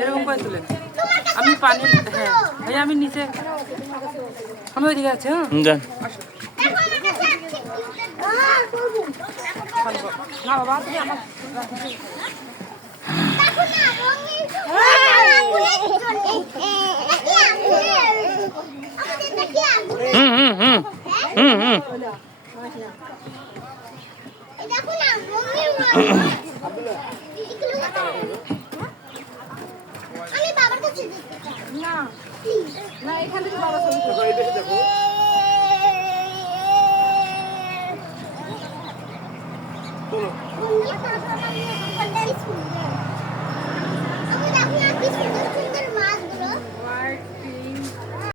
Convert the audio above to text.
এরকম করে তুলেন। আমি পানি ভাইয়া আমি নিচে আমি ওইদিকে আছে। না বাবা তুমি আমার এখান থেকে বাবা দেখো